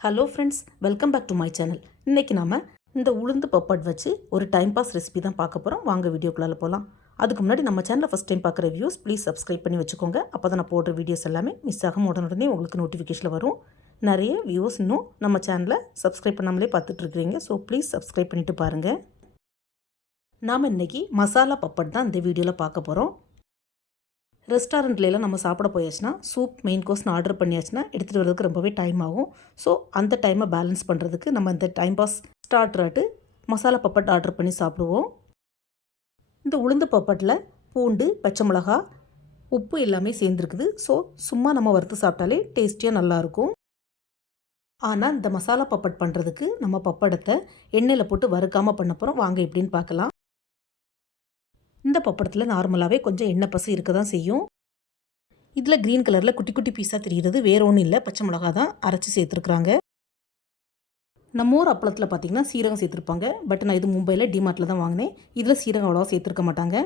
Hello friends welcome back to my channel இன்றைக்கி நாம் இந்த உளுந்து பப்பட் வச்சு ஒரு டைம் பாஸ் ரெசிபி தான் பார்க்க போகிறோம் வாங்க வீடியோக்குள்ளால போகலாம் அதுக்கு முன்னாடி நம்ம சேனலில் ஃபஸ்ட் டைம் பார்க்குற வியூஸ் ப்ளீஸ் சப்ஸ்கிரைப் பண்ணி வச்சுக்கோங்க. அப்போ தான் நான் போடுற வீடியோஸ் எல்லாமே மிஸ் ஆகும் உடனுடனே உங்களுக்கு நோட்டிஃபிகேஷனில் வரும். நிறைய வியூஸ் இன்னும் நம்ம சேனலை சப்ஸ்கிரைப் பண்ணாமலே பார்த்துட்ருக்கிறீங்க ஸோ ப்ளீஸ் சப்ஸ்கிரைப் பண்ணிவிட்டு பாருங்கள் நாம் இன்றைக்கி மசாலா பப்பட் தான் இந்த வீடியோவில் பார்க்க போகிறோம் ரெஸ்டாரண்ட்லாம் நம்ம சாப்பிட போயாச்சுன்னா சூப் மெயின் கோர்ஸ்னு ஆர்டர் பண்ணியாச்சுன்னா எடுத்துகிட்டு வரதுக்கு ரொம்பவே டைம் ஆகும். ஸோ அந்த டைமை பேலன்ஸ் பண்ணுறதுக்கு நம்ம இந்த டைம் பாஸ் ஸ்டார்டராட்டு மசாலா பப்பட் ஆர்டர் பண்ணி சாப்பிடுவோம். இந்த உளுந்து பப்பட்டில் பூண்டு பச்சை மிளகா உப்பு எல்லாமே சேர்ந்துருக்குது. ஸோ சும்மா நம்ம வறுத்து சாப்பிட்டாலே டேஸ்டியாக நல்லாயிருக்கும். ஆனால் இந்த மசாலா பப்பட் பண்ணுறதுக்கு நம்ம பப்படத்தை எண்ணெயில் போட்டு வறுக்காமல் பண்ண போகிறோம் வாங்க எப்படின்னு பார்க்கலாம். இந்த பப்படத்தில் நார்மலாகவே கொஞ்சம் எண்ணெய் பசு இருக்க தான் செய்யும். இதில் க்ரீன் கலரில் குட்டி குட்டி பீஸாக தெரிகிறது வேற ஒன்றும் இல்லை. பச்சை மிளகா தான் அரைச்சி சேர்த்துருக்குறாங்க. நம்ம ஊர் அப்பளத்தில் பார்த்திங்கன்னா சீரகம் சேர்த்துருப்பாங்க. பட் நான் இது மும்பையில் டிமார்ட்டில் தான் வாங்கினேன். இதில் சீரகம் அவ்வளோவா சேர்த்துருக்க மாட்டாங்க.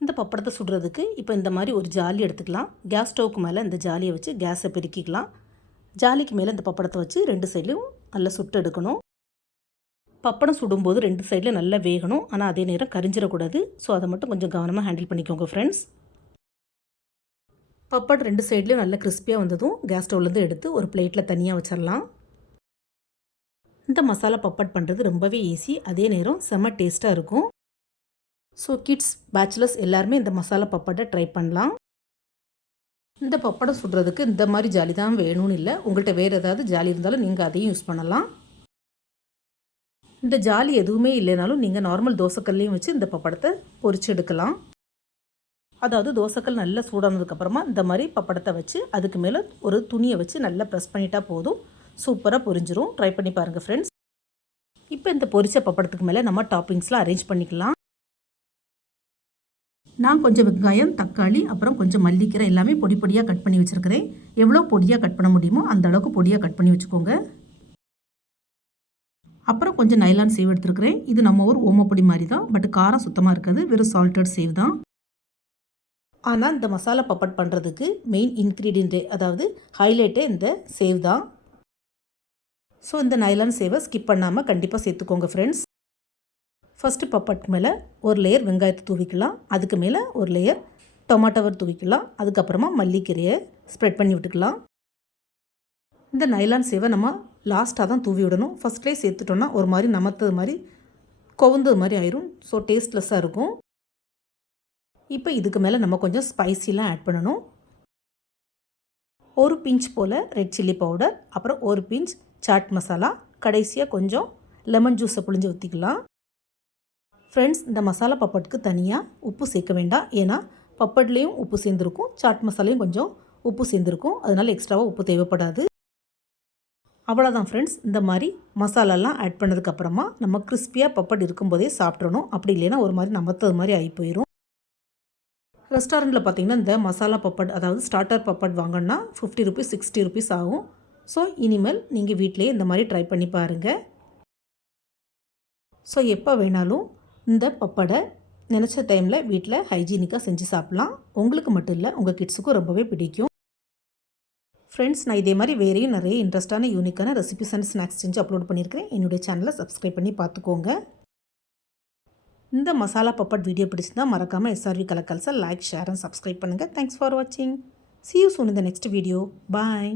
இந்த பப்படத்தை சுடுறதுக்கு இப்போ இந்த மாதிரி ஒரு ஜாலி எடுத்துக்கலாம். கேஸ் ஸ்டவ்க்கு மேலே இந்த ஜாலியை வச்சு கேஸை பெருக்கிக்கலாம். ஜாலிக்கு மேலே இந்த பப்படத்தை வச்சு ரெண்டு சைட்லையும் நல்லா சுட்டு எடுக்கணும். பப்படம் சுடும்போது ரெண்டு சைடில் நல்லா வேகணும். ஆனால் அதே நேரம் கரிஞ்சிடக்கூடாது. ஸோ அதை மட்டும் கொஞ்சம் கவனமாக ஹேண்டில் பண்ணிக்கோங்க ஃப்ரெண்ட்ஸ் பப்பட் ரெண்டு சைட்லேயும் நல்லா கிறிஸ்பியாக வந்ததும் கேஸ் ஸ்டவ்லேருந்து எடுத்து ஒரு பிளேட்டில் தனியாக வச்சிடலாம். இந்த மசாலா பப்பட் பண்ணுறது ரொம்பவே ஈஸி அதே நேரம் செம்ம டேஸ்ட்டாக இருக்கும். ஸோ கிட்ஸ் பேச்சுலர்ஸ் எல்லாருமே இந்த மசாலா பப்பட்டை ட்ரை பண்ணலாம். இந்த பப்படம் சுடுறதுக்கு இந்த மாதிரி ஜாலி தான் வேணும்னு இல்லை. உங்கள்கிட்ட வேறு ஏதாவது ஜாலி இருந்தாலும் நீங்கள் அதையும் யூஸ் பண்ணலாம். இந்த ஜாலி எதுவுமே இல்லைனாலும் நீங்கள் நார்மல் தோசைக்கல்லையும் வச்சு இந்த பப்படத்தை பொறிச்சு எடுக்கலாம். அதாவது தோசைக்கல் நல்லா சூடானதுக்கப்புறமா இந்த மாதிரி பப்படத்தை வச்சு அதுக்கு மேலே ஒரு துணியை வச்சு நல்லா ப்ரெஸ் பண்ணிட்டா போதும். சூப்பராக பொரிஞ்சிரும். ட்ரை பண்ணி பாருங்கள் ஃப்ரெண்ட்ஸ் இப்போ இந்த பொரிச்ச பப்படத்துக்கு மேலே நம்ம டாப்பிங்ஸ்லாம் அரேஞ்ச் பண்ணிக்கலாம். நான் கொஞ்சம் வெங்காயம் தக்காளி அப்புறம் கொஞ்சம் மல்லிக்கீரை எல்லாமே பொடி பொடியாக கட் பண்ணி வச்சுருக்கிறேன். எவ்வளோ பொடியாக கட் பண்ண முடியுமோ அந்த அளவுக்கு பொடியாக கட் பண்ணி வச்சுக்கோங்க. அப்புறம் கொஞ்சம் நைலான் சேவ் எடுத்துருக்கிறேன். இது நம்ம ஊர் ஓமப்பொடி மாதிரி தான் பட் காரம் சுத்தமாக இருக்காது. வெறும் சால்டட் சேவ் தான். ஆனால் இந்த மசாலா பப்பட் பண்ணுறதுக்கு மெயின் இன்க்ரீடியண்ட்டு அதாவது ஹைலைட்டே இந்த சேவ் தான். ஸோ இந்த நைலான் சேவை ஸ்கிப் பண்ணாமல் கண்டிப்பாக சேர்த்துக்கோங்க ஃப்ரெண்ட்ஸ் ஃபஸ்ட்டு பப்பட் மேலே ஒரு லேயர் வெங்காயத்தை தூவிக்கலாம். அதுக்கு மேலே ஒரு லேயர் டொமாட்டோவை தூவிக்கலாம். அதுக்கப்புறமா மல்லிக்கீரையை ஸ்ப்ரெட் பண்ணி விட்டுக்கலாம். இந்த நைலான் சேவை நம்ம லாஸ்ட்டாக தான் தூவி விடணும். ஃபஸ்ட்லேயே சேர்த்துட்டோன்னா ஒரு மாதிரி நமத்தது மாதிரி கொவுந்தது மாதிரி ஆயிரும். ஸோ டேஸ்ட்லெஸ்ஸாக இருக்கும். இப்போ இதுக்கு மேலே நம்ம கொஞ்சம் ஸ்பைசிலாம் ஆட் பண்ணணும். ஒரு பிஞ்ச் போல் ரெட் சில்லி பவுடர் அப்புறம் ஒரு பிஞ்ச் சாட் மசாலா கடைசியாக கொஞ்சம் லெமன் ஜூஸை புழிஞ்சு ஊற்றிக்கலாம் ஃப்ரெண்ட்ஸ் இந்த மசாலா பப்பட்டுக்கு தனியாக உப்பு சேர்க்க வேண்டாம். ஏன்னா பப்பட்லேயும் உப்பு சேர்ந்துருக்கும் சாட் மசாலையும் கொஞ்சம் உப்பு சேர்ந்துருக்கும். அதனால் எக்ஸ்ட்ராவாக உப்பு தேவைப்படாது. அவ்வளோதான் ஃப்ரெண்ட்ஸ் இந்த மாதிரி மசாலாலாம் ஆட் பண்ணதுக்கப்புறமா நம்ம கிறிஸ்பியாக பப்பட் இருக்கும்போதே சாப்பிட்றணும் அப்படி இல்லைன்னா ஒரு மாதிரி நமத்தது மாதிரி ஆகி போயிடும் ரெஸ்டாரண்ட்டில் பார்த்திங்கன்னா இந்த மசாலா பப்பட் அதாவது ஸ்டார்டர் பப்பட் வாங்கினா ஃபிஃப்டி ருபீஸ் சிக்ஸ்டி ருபீஸ் ஆகும். ஸோ இனிமேல் நீங்கள் வீட்டிலேயே இந்த மாதிரி ட்ரை பண்ணி பாருங்கள் ஸோ எப்போ வேணாலும் இந்த பப்படை நினச்ச டைமில் வீட்டில் ஹைஜீனிக்காக செஞ்சு சாப்பிட்லாம். உங்களுக்கு மட்டும் இல்லை உங்கள் கிட்ஸுக்கும் ரொம்பவே பிடிக்கும். ஃப்ரெண்ட்ஸ் நான் இதே மாதிரி வேறையும் நிறைய இன்ட்ரெஸ்ட்டான யூனிக்கான ரெசிபிஸ் அண்ட் ஸ்நாக்ஸ் செஞ்சு அப்லோட் பண்ணியிருக்கிறேன். என்னுடைய சேனலை சப்ஸ்கிரைப் பண்ணி பார்த்துக்கோங்க. இந்த மசாலா பப்பட் வீடியோ பிடிச்சிருந்தால் மறக்காமல் எஸ்ஆர்வி கலக்கல்ஸை லைக் ஷேர் அண்ட் சப்ஸ்கிரைப் பண்ணுங்கள் தேங்க்ஸ் ஃபார் வாட்சிங் சி யூ சூன் இந்த நெக்ஸ்ட் வீடியோ பாய்